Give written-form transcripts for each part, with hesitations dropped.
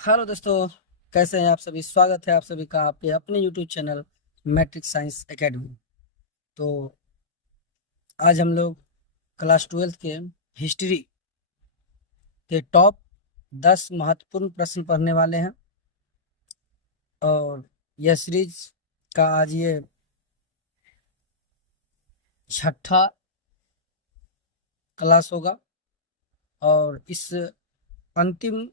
Hello दोस्तों, कैसे हैं आप सभी। स्वागत है आप सभी का आपके अपने YouTube channel matric science academy. तो आज हम लोग क्लास 12 के हिस्ट्री के टॉप 10 महत्वपूर्ण प्रश्न पढ़ने वाले हैं। और यह सीरीज का आज ये छठा क्लास होगा। और इस अंतिम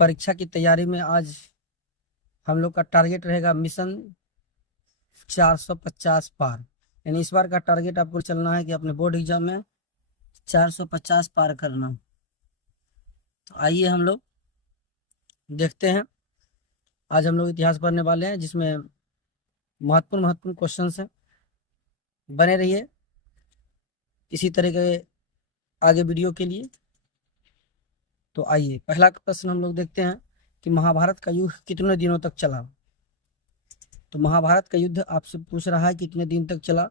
परीक्षा की तैयारी में आज हम लोग का टारगेट रहेगा मिशन 450 पार। यानी इस बार का टारगेट आपको चलना है कि अपने बोर्ड एग्जाम में 450 पार करना। तो आइए हम लोग देखते हैं। आज हम लोग इतिहास पढ़ने वाले हैं जिसमें महत्वपूर्ण महत्वपूर्ण क्वेश्चंस हैं। बने रहिए इसी तरह के आगे वीडियो के लिए। तो आइए पहला प्रश्न हम लोग देखते हैं कि महाभारत का युद्ध कितने दिनों तक चला। तो महाभारत का युद्ध आपसे पूछ रहा है कितने दिन तक चला।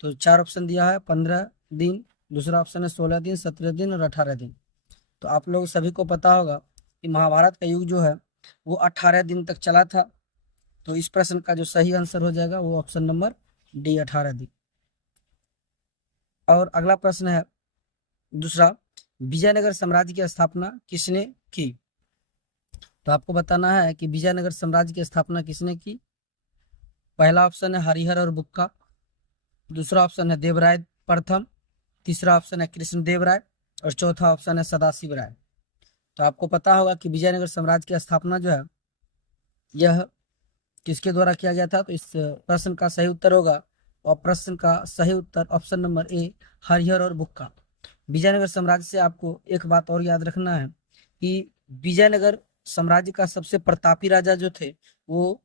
तो चार ऑप्शन दिया है, 15 दिन, दूसरा ऑप्शन है 16 दिन, 17 दिन और 18 दिन। तो आप लोग सभी को पता होगा कि महाभारत का युग जो है वो 18 दिन तक चला था। तो इस प्रश्न का जो सही आंसर हो जाएगा वो ऑप्शन नंबर डी, 18 दिन। और अगला प्रश्न है दूसरा, विजयनगर साम्राज्य की स्थापना किसने की। तो आपको बताना है कि विजयनगर साम्राज्य की स्थापना किसने की। पहला ऑप्शन है हरिहर और बुक्का, दूसरा ऑप्शन है देवराय प्रथम, तीसरा ऑप्शन है कृष्णदेव राय और चौथा ऑप्शन है सदाशिव राय। तो आपको पता होगा कि विजयनगर साम्राज्य की स्थापना जो है यह किसके द्वारा किया गया था। तो इस प्रश्न का सही उत्तर होगा, और प्रश्न का सही उत्तर ऑप्शन नंबर ए, हरिहर और बुक्का। विजयनगर साम्राज्य से आपको एक बात और याद रखना है कि विजयनगर साम्राज्य का सबसे प्रतापी राजा जो थे वो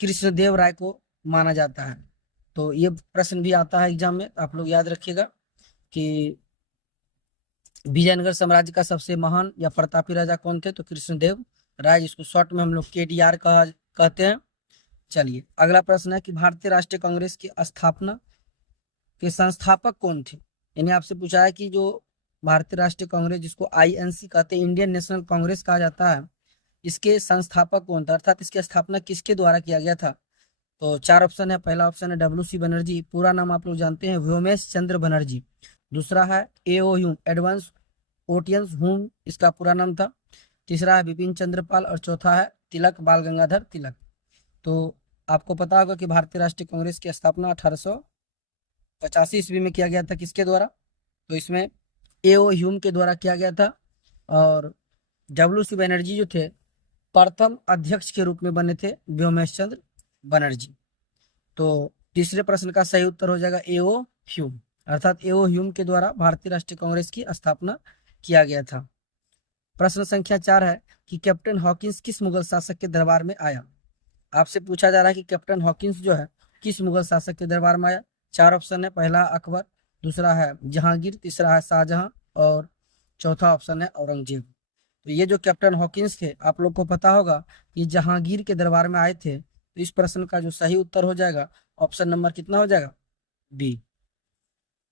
कृष्णदेव राय को माना जाता है। तो ये प्रश्न भी आता है एग्जाम में, आप लोग याद रखिएगा कि विजयनगर साम्राज्य का सबसे महान या प्रतापी राजा कौन थे। तो कृष्णदेव राय, जिसको शॉर्ट में हम लोग KDR कहते हैं। चलिए अगला प्रश्न है कि भारतीय राष्ट्रीय कांग्रेस की स्थापना के संस्थापक कौन थे। यानी आपसे पूछा है कि जो भारतीय राष्ट्रीय कांग्रेस, जिसको INC कहते हैं, इंडियन नेशनल कांग्रेस कहा जाता है, इसके संस्थापक कौन था, अर्थात इसकी स्थापना किसके द्वारा किया गया था। तो चार ऑप्शन है। पहला ऑप्शन है WC बनर्जी, पूरा नाम आप लोग जानते हैं व्योमेश चंद्र बनर्जी। दूसरा है AO ह्यूम, एडवांस ओटियंस हुम इसका पूरा नाम था। तीसरा है बिपिन चंद्रपाल और चौथा है तिलक बाल गंगाधर तिलक। तो आपको पता होगा कि भारतीय राष्ट्रीय कांग्रेस की स्थापना 1885 में किया गया था, किसके द्वारा। तो इसमें AO ह्यूम के द्वारा किया गया था। और WC बनर्जी जो थे प्रथम अध्यक्ष के रूप में बने थे व्योमेश चंद्र बनर्जी। तो तीसरे प्रश्न का सही उत्तर हो जाएगा AO ह्यूम, अर्थात AO ह्यूम के द्वारा भारतीय राष्ट्रीय कांग्रेस की स्थापना किया गया था। प्रश्न संख्या 4 है कि कैप्टन हॉकिंस किस मुगल शासक के दरबार में आया। आपसे पूछा जा रहा है कि कैप्टन हॉकिंस जो है किस मुगल शासक के दरबार में आया। चार ऑप्शन है। पहला अकबर, दूसरा है जहांगीर, तीसरा है शाहजहां और चौथा ऑप्शन है औरंगजेब। तो ये जो कैप्टन हॉकिंस थे, आप लोग को पता होगा कि जहांगीर के दरबार में आए थे। तो इस प्रश्न का जो सही उत्तर हो जाएगा ऑप्शन नंबर कितना हो जाएगा, बी।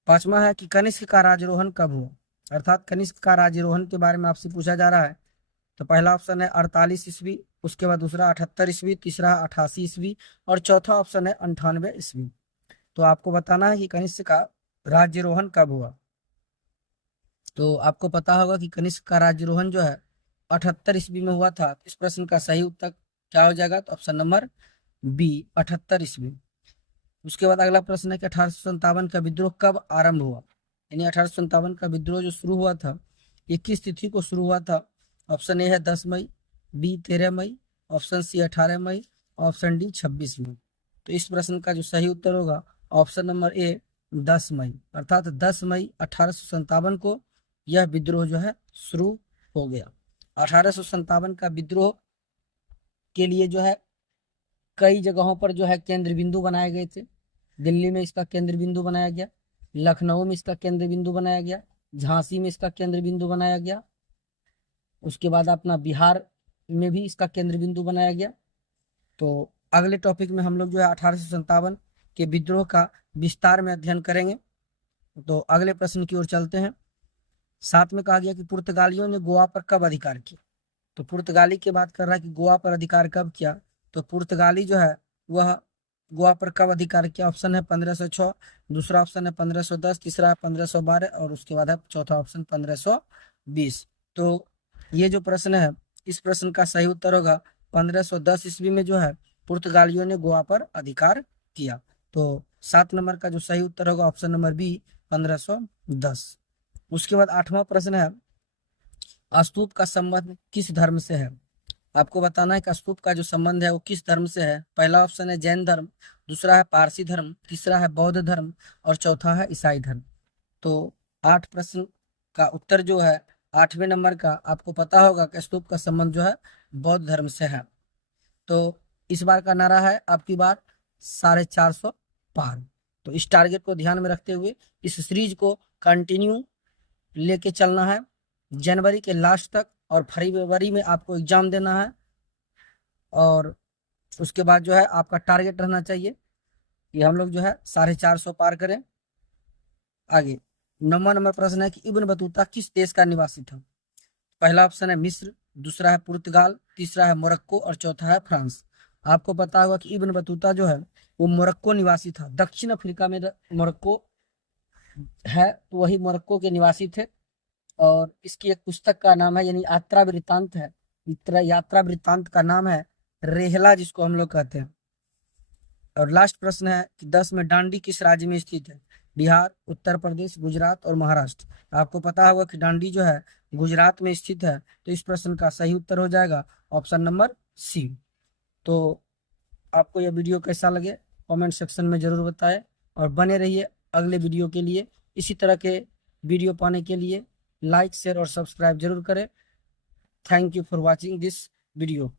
पांचवा है कि कनिष्क का राजरोहन कब हुआ, अर्थात कनिष्क का राजरोहन के बारे में आपसे पूछा जा रहा है। तो पहला ऑप्शन है 48 ईस्वी, उसके बाद दूसरा 78 ईस्वी, तीसरा 88 ईस्वी और चौथा ऑप्शन है 98 ईस्वी। तो आपको बताना है कि कनिष्क का राज्यरोहन कब हुआ। तो आपको पता होगा कि कनिष्क का राज्यरोहन जो है 78 ईस्वी में हुआ था। इस प्रश्न का सही उत्तर क्या हो जाएगा, तो ऑप्शन नंबर बी, 78 ईस्वी। उसके बाद अगला प्रश्न है कि 1857 का विद्रोह कब आरंभ हुआ। यानी 1857 का विद्रोह जो शुरू हुआ था ये किस तिथि को शुरू हुआ था। ऑप्शन ए है 10 मई, बी 13 मई, ऑप्शन सी 18 मई, ऑप्शन डी 26 मई। तो इस प्रश्न का जो सही उत्तर होगा ऑप्शन नंबर ए, 10 मई, अर्थात 10 मई 1857 को यह विद्रोह जो है शुरू हो गया। 1857 का विद्रोह के लिए जो है कई जगहों पर जो है केंद्र बिंदु बनाए गए थे। दिल्ली में इसका केंद्र बिंदु बनाया गया, लखनऊ में इसका केंद्र बिंदु बनाया गया, झांसी में इसका केंद्र बिंदु बनाया गया, उसके बाद अपना बिहार में भी इसका केंद्र बिंदु बनाया गया। तो अगले टॉपिक में हम लोग जो है 1857 के विद्रोह का विस्तार में अध्ययन करेंगे। तो अगले प्रश्न की ओर चलते हैं। साथ में कहा गया कि पुर्तगालियों ने गोवा पर कब अधिकार किया। तो पुर्तगाली की बात कर रहा है कि गोवा पर अधिकार कब किया, तो पुर्तगाली जो है वह गोवा पर कब अधिकार किया। ऑप्शन है 1506, दूसरा ऑप्शन है 1510, तीसरा है 1512 और उसके बाद है चौथा ऑप्शन 1520। तो ये जो प्रश्न है, इस प्रश्न का सही उत्तर होगा 1510 ईस्वी में जो है पुर्तगालियों ने गोवा पर अधिकार किया। तो 7 नंबर का जो सही उत्तर होगा ऑप्शन नंबर बी 1510। उसके बाद 8वां प्रश्न है, स्तूप का संबंध किस धर्म से है। आपको बताना है कि स्तूप का जो संबंध है वो किस धर्म से है। पहला ऑप्शन है जैन धर्म, दूसरा है पारसी धर्म, तीसरा है बौद्ध धर्म और चौथा है ईसाई धर्म। तो 8 प्रश्न का उत्तर जो है 8वें नंबर का आपको पता होगा कि स्तूप का संबंध जो है बौद्ध धर्म से है। तो इस बार का नारा है आपकी बार 450 पार। तो इस टारगेट को ध्यान में रखते हुए इस सीरीज को कंटिन्यू लेके चलना है जनवरी के लास्ट तक, और फरवरी में आपको एग्जाम देना है। और उसके बाद जो है आपका टारगेट रहना चाहिए कि हम लोग जो है 450 पार करें। आगे 9वां नंबर प्रश्न है कि इब्न बतूता किस देश का निवासी था। पहला ऑप्शन है मिस्र, दूसरा है पुर्तगाल, तीसरा है मोरक्को और चौथा है फ्रांस। आपको पता होगा कि इब्न बतूता जो है वो मोरक्को निवासी था। दक्षिण अफ्रीका में मोरक्को है, तो वही मोरक्को के निवासी थे। और इसकी एक पुस्तक का नाम है, यानी यात्रा वृत्तांत है, यात्रा वृत्तांत का नाम है रेहला, जिसको हम लोग कहते हैं। और लास्ट प्रश्न है कि 10 में डांडी किस राज्य में स्थित है। बिहार, उत्तर प्रदेश, गुजरात और महाराष्ट्र। आपको पता होगा कि डांडी जो है गुजरात में स्थित है। तो इस प्रश्न का सही उत्तर हो जाएगा ऑप्शन नंबर सी। तो आपको यह वीडियो कैसा लगे कमेंट सेक्शन में जरूर बताएं, और बने रहिए अगले वीडियो के लिए। इसी तरह के वीडियो पाने के लिए लाइक, शेयर और सब्सक्राइब जरूर करें। Thank you for watching this video.